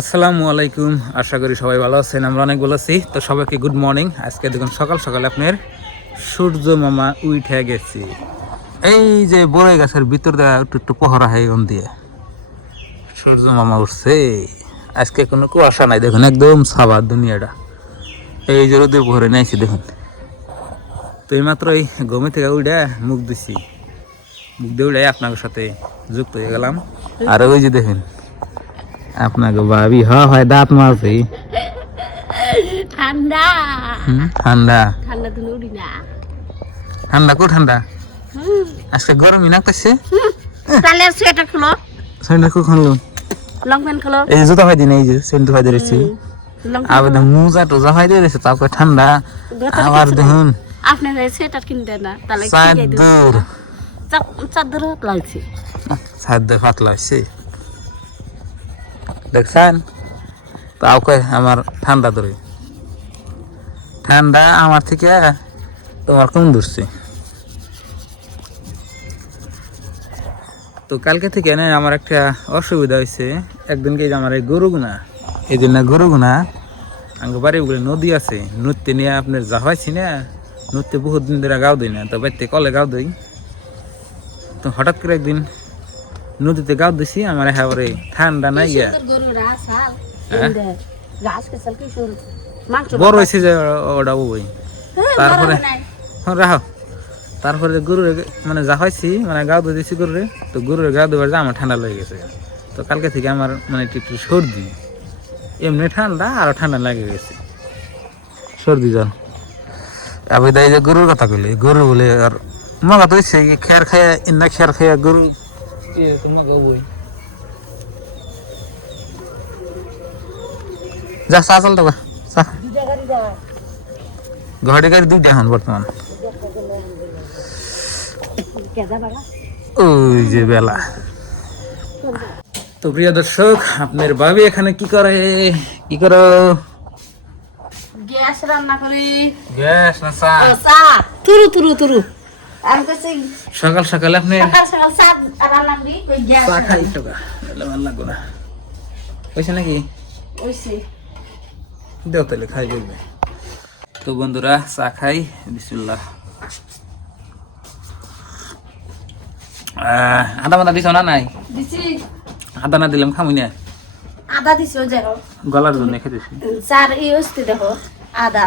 আসসালামু আলাইকুম, আশা করি সবাই ভালো আছেন। আমরা অনেক ভালো আছি। তো সবাইকে গুড মর্নিং। আজকে দেখুন সকাল সকাল আপনার সূর্য মামা উঠে গেছে। এই যে বড়ই গাছের ভিতর দেওয়া একটু একটু পহরা হয় ওন দিয়ে সূর্য মামা উঠছে। আজকে কোনো কুয়াশা নাই, দেখুন একদম সাবা দুনিয়াটা। এই যে রোদের পহরে নাইছি দেখুন। তো এইমাত্র এই ঘুমে থেকে উঠে মুখ দিছি, মুখ দিয়ে উঠে আপনাদের সাথে যুক্ত হয়ে গেলাম। আর ওই যে দেখুন আপনাকে ভাবি হয় দাঁত মারছি। ঠান্ডা ঠান্ডা ঠান্ডা তো উড়ি না। ঠান্ডা কো ঠান্ডা আজকে গরমই লাগতেছে। তাহলে সোয়েটার খুলো, সেন্টার কো খুললো, লং প্যান্ট খুলো। এই যে জুতা ভাই দিন, এই যে সেন্টার ভাই দিয়েছি। আবার মুজা টোজা ভাই দিয়েছে, তারপর ঠান্ডা। আবার দেখুন আপনার সোয়েটার কিনতে না, তাহলে চাদর চাদর লাগছে, চাদর পাতলা হয়েছে দেখছেন। তাও কয় আমার ঠান্ডা ধরে। ঠান্ডা আমার থেকে তোমার কম ধরছে। তো কালকে থেকে না আমার একটা অসুবিধা হয়েছে। একদিনকে আমার এই গরুগুনা, এই জন্য গরুগুনা আমার বাড়ি বলে নদী আছে, নদীতে নিয়ে আপনার যাওয়াইছি না। নদীতে বহুত দিন ধরে গাও দিই না, তো বাড়িতে কলে গাও দিই। তো হঠাৎ করে একদিন নদীতে গাও দিছি, আমার একেবারে ঠান্ডা নাই গিয়া বড় হয়েছে যে ওটা ওই। তারপরে রাহ, তারপরে গরুর মানে যাওয়াইছি, মানে গাও দিয়ে দিছি গরুরে। তো গরুর গাও দেওয়ার যে আমার ঠান্ডা লেগে গেছে। তো কালকে থেকে আমার মানে একটু সর্দি, এমনি ঠান্ডা আরো ঠান্ডা লেগে গেছে, সর্দি জল। আমি তাই যে গরুর কথা কইলে, গরু বলে আর মগা তো হচ্ছে খেয়ার খাইয়া ইন্না খেয়ার খাইয়া গরু মগা বই যা চা চল তো চা। ঘরে গাড়ি দুইটা এখন বর্তমান। ওই যে বেলা। তো প্রিয় দর্শক, আপনার ভাবি এখানে কি করে? কি করো? গ্যাস রান্না করি। গ্যাস না চা? চা তুরু তুরু তুরু। আমি কইছি সকাল সকাল আপনি সকাল সকাল চা রান্না করি, কই গ্যাস চা খাই তো গা, এলে ভালো লাগবে না। হইছে নাকি? ওইছে দেও তাহলে খাই বলবে। তো বন্ধুরা চা খাই, বিসমিল্লাহ। আদা মাদা দিছ না? নাই দিছি। আদা না দিলাম খামুই না। আদা দিছি, ও দেখো গলার জন্য খেতেছি। চার ইউজতে দেখো আদা।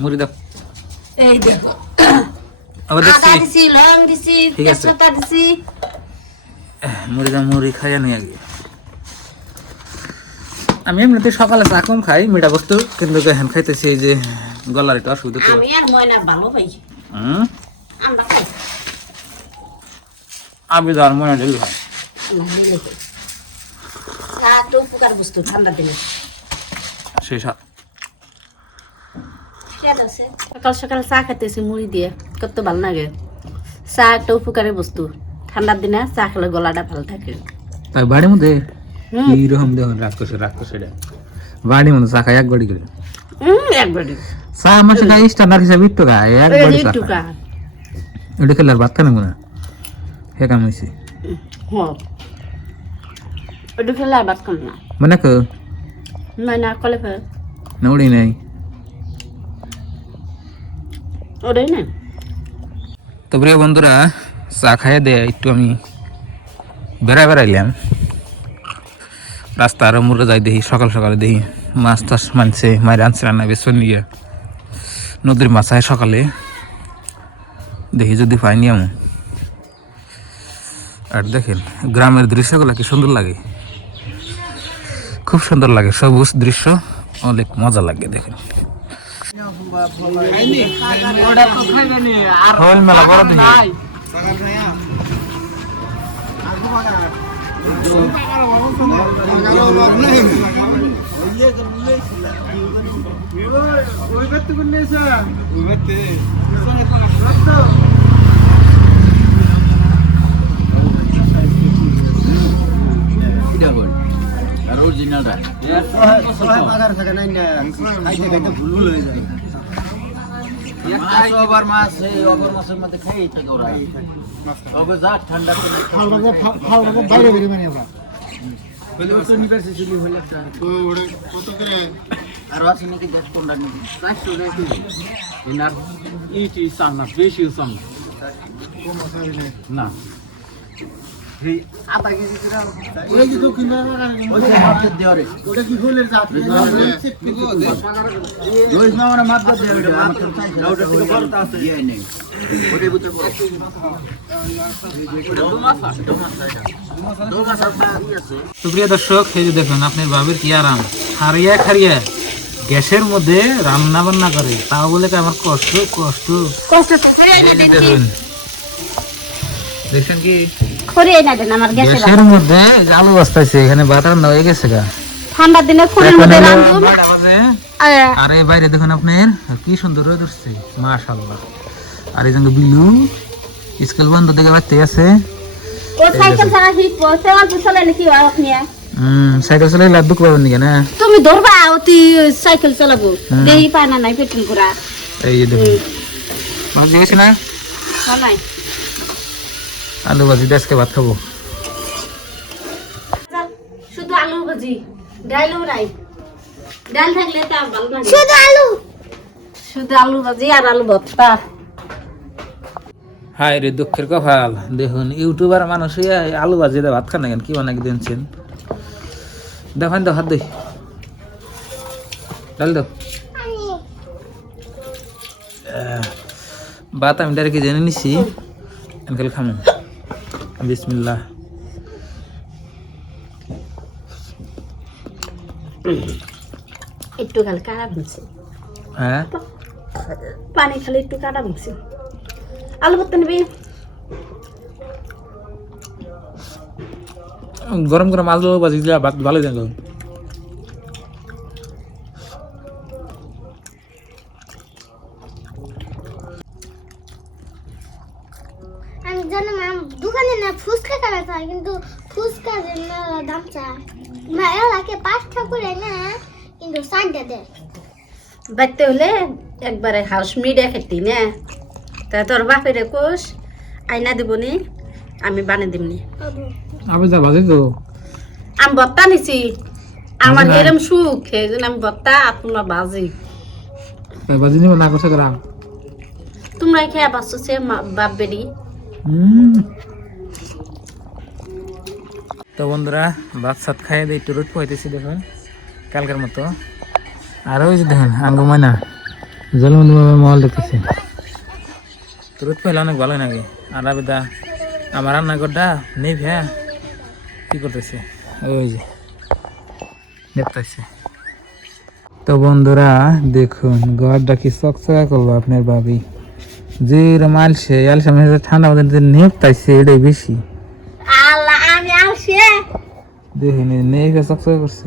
মুড়ি দাও, এই দেখো আবার আদা দেখছি। দিছি, লং দিছি, ঠিক আছে। তেজপাতা দিছি। মুড়ি দাও, মুড়ি খাইয়া নিয়ে গিয়ে। আমি এমনিতে সকালে চা কম খাই, মিঠা বস্তু, কিন্তু এখন খাইতেছি এই যে গলার একটু অসুবিধা তো। আমি আর ময়না ভালো পাই। আমরা খাই আমি তো আর মনে ডেলি খাই। চা তো উপকার বস্তু ঠান্ডা দিনে। সেই সাত সকাল সকাল চা খাইতেছি মুড়ি দিয়ে, কত ভালো লাগে। চা একটা উপকারী বস্তু, ঠান্ডার দিনে চা খেলে গলাটা ভালো থাকে। তাই বাড়ির মধ্যে কিরকম দেখুন রাক্ষস এটা বাড়ির মধ্যে চা খাই এক বাড়ি করে। একবারই চা আমার সেটা স্ট্যান্ডার্ড হিসাবে একটু খাই, এক বাড়ি চা টুকা। খাই। ওটা খেলে আর ভাত খানো না, হে কাম হয়েছে। ওটা খেলে আর ভাত খাম না, মানে কো না কলে ফেলে না উড়ি নাই। ওটাই না। তো প্রিয় বন্ধুরা, চা খাইয়ে দেয় একটু আমি বেড়াইলাম রাস্তা। আরো মুড়ে যাই দেখি, সকাল সকালে দেখি মাছ টাছ মানছে, মায়ের আনছে রান্না বেসন নিয়ে নদীর মাছ আয় সকালে দেখি যদি পাইনি আমি। আর দেখেন গ্রামের দৃশ্যগুলো কি সুন্দর লাগে, খুব সুন্দর লাগে, সবুজ দৃশ্য, অনেক মজা লাগে। দেখেন মেলা বড় দেখি। না সুপ্রিয় দর্শক, এই যে দেখুন আপনার ভাবির কি আরাম, হারিয়া খারিয়া গ্যাসের মধ্যে রান্না বান্না করে, তাও বলে কি আমার কষ্ট কষ্ট। কষ্ট তো করে এই না যে দেখছি দেখুন, দেখছেন কি করে না দেন আমার গ্যাসে গ্যাসের মধ্যে আলু বাস্তাইছে, এখানে বাটার না হয়ে গেছে গা। ঠান্ডার দিনে খুঁড়ির এখন মধ্যে হলো রান্ধুম 9টা বাজে, আর এই বাইরে দেখুন আপনার কি সুন্দর রোদ উঠছে, মাশাআল্লাহ। আর এই যে বিলু স্কুল বন্ধ থেকে বাড়তে আছে, ও সাইকেল চালা কি সেওয়াল চলে নাকি আপনি সাইকেল চালাই লাভ দুঃখ পাবেন নাকি না? তুমি ধরবা অতি সাইকেল চালাবো দেহি পায় না নাই পেট্রোল করা এই যে দেখুন মাছ দিয়ে গেছে না, নাই আলু ভাজি দিয়ে আজকে ভাত খাবো। শুধু আলু ভাজি, ডালও নাই। ডাল থাকলে তা ভালো লাগে। শুধু আলু ভাজি আর আলু ভর্তা। হায় রে দুঃখের কপাল, দেখুন ইউটিউবার মানুষ হইয়া এই আলু ভাজি দিয়ে ভাত খান না কেন, কি বানাই দিয়েছেন? দেখেন তো হাত দই ডাল দাও। ভাত আমি ডাইরেক্ট জেনে নিছি, আঙ্কেল খামো। বিসমিল্লাহ। একটু খালি কাড়া ভাঙছে, হ্যাঁ পানি খালি একটু কাড়া ভাঙছে। আলু ভর্তা নিবি? গরম গরম আলু ভাজি দিলে ভাত ভালো জানো। আমি জানি ম্যাম দোকানে না ফুচকা খাওয়া যায় কিন্তু ফুচকা দাম চায় মা এলাকে 5 টাকা করে না কিন্তু 60 দেয় বাইতে হলে একবারে হাউস মিডিয়া খেতি না, তা তোর বাপেরে কোষ আইনা দিবনি, আমি বানিয়ে দিমনি। আবে যা ভাজি তো আমি ভর্তা নিছি, আমার এরম সুখ, এই জন্য আমি ভর্তা আর তোমরা ভাজি। ভাজি নিব না করছে গ্রাম। তোমরা খেয়ে পাচ্ছো সে বাপ বেরি। তো বন্ধুরা ভাত সাত খাইয়ে দিয়ে একটু রোদ পাইতেছি দেখুন কালকের মতো। আর ওই যে দেখুন আঙ্গুমানা জলমন্দি মহল দেখতেছি, তো রোদ পাইলে অনেক ভালো লাগে। আর আবেদা আমার রান্নাঘরটা নেই ভ্যা কি করতেছে, ওই যে দেখতেছে। তো বন্ধুরা দেখুন ঘরটা কি চকচকা করলো আপনার ভাবি, যে আলসে আলসে ঠান্ডা মধ্যে নেপতাইছে, এটাই বেশি। আল্লাহ আমি আসি দেখুন নেপে চকচকা করছে।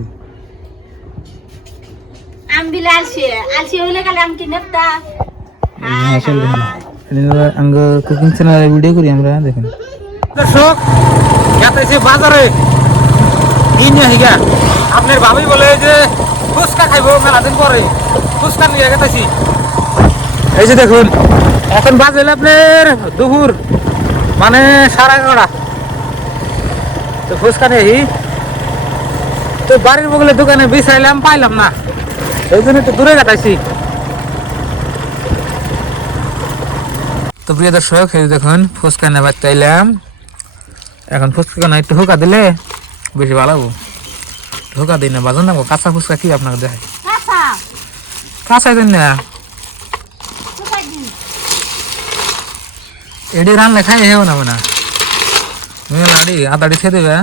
আমি বিলে আসি আসি হইলে গেলে আমি কি নেপতা কুকিং চ্যানেলে ভিডিও করি আমরা, দেখুন দর্শক গেছে বাজারে কি নিয়ে হিগা আপনার ভাবি বলে যে ফুচকা খাইবো মেলা দিন পরে, ফুচকা নিয়ে গেছি। এই যে দেখুন এখন বাজে আপনার দুপুর মানে 11:30, তো ফুচকা নিয়ে তো বাড়ির বগলে দোকানে বিছাইলাম পাইলাম না, এই জন্য একটু দূরে কাটাইছি। তো প্রিয় দর্শক এই দেখুন ফুচকা নেবার চাইলাম, এখন ফুচকা না একটু হুকা দিলে বেশি ভালো হবো। হুকা দিই না বাজন না, কাঁচা ফুচকা কি আপনাকে দেখায়, কাঁচাই দেন না এডি রান্না খাই হেও না না মেলাড়ি আদাড়ি খেয়ে দেবে।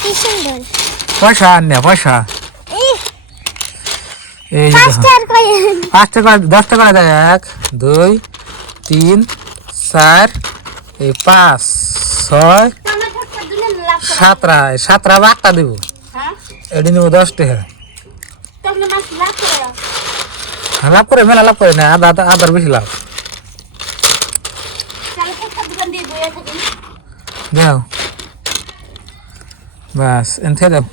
কি সুন্দর পয়সা আন না পয়সা, এই 5 টাকা কই 5 টাকা 10 টাকা দেয়, 1 2 3 4 এই 5 6 17 বাগটা দিব, এডি নেব 10 টাকা। লাভ করে মেলা লাভ করে না, আদার বেশি লাভ। দাও বাস এনথে দাও,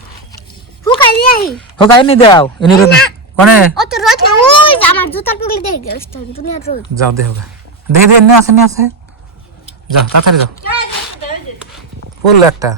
হুকাই দিই হোকাই নি দাও এনি রোদ কোনে ও তো রোজ না ওই আমার জুতার টুকলি দেখে গেছ দুনিয়ার রোজ যাও দে হোকা দেখে নি আছে যাও তাড়াতাড়ি যাও ফুল একটা